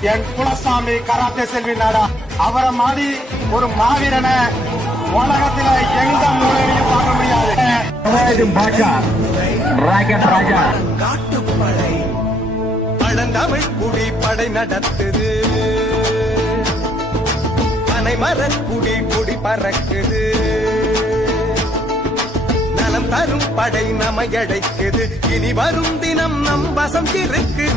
என் குலசாமி கராத்தே செல்வி நாடா. அவரை மாதிரி ஒரு மாவீரனை உலகத்துல எந்த மூலையிலையும் பார்க்க முடியாது. பாஷா ராக்கெட் ராஜா. காட்டுப்படை பழந்தமிழ் குடி படை நடத்துது பனைமரக் குடி குடி பறக்குது. நலம் தரும் படை நமையடைக்குது. இனி வரும் தினம் நம் வசம் இருக்குது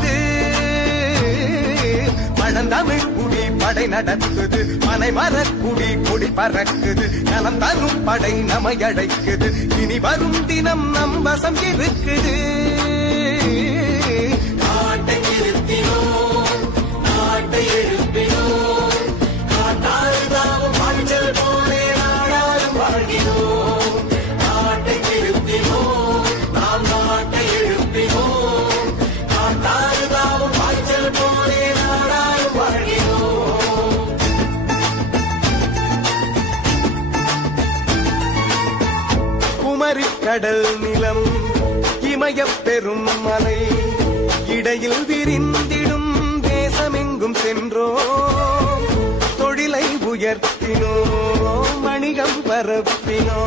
பழந்தமிழ் குடி படை நடக்குது. மனை மரக்குடி கொடி பறக்குது. நலம் தரும் படை நமையடைக்குது. இனி வரும் தினம் நம் வசம் இருக்குது. நாட்டை நிறுத்தினோம் நாட்டை எழுப்பினோம். காட்டாறுதாவும் மஞ்சள் போலே நாடாலும் வாழ்கிறோம் குமரி நிலம் இமயப் பெரும் மலை இடையில் விரிந்திடும் தேசமெங்கும் சென்றோ தொழிலை உயர்த்தினோ வணிகம் பரப்பினோ.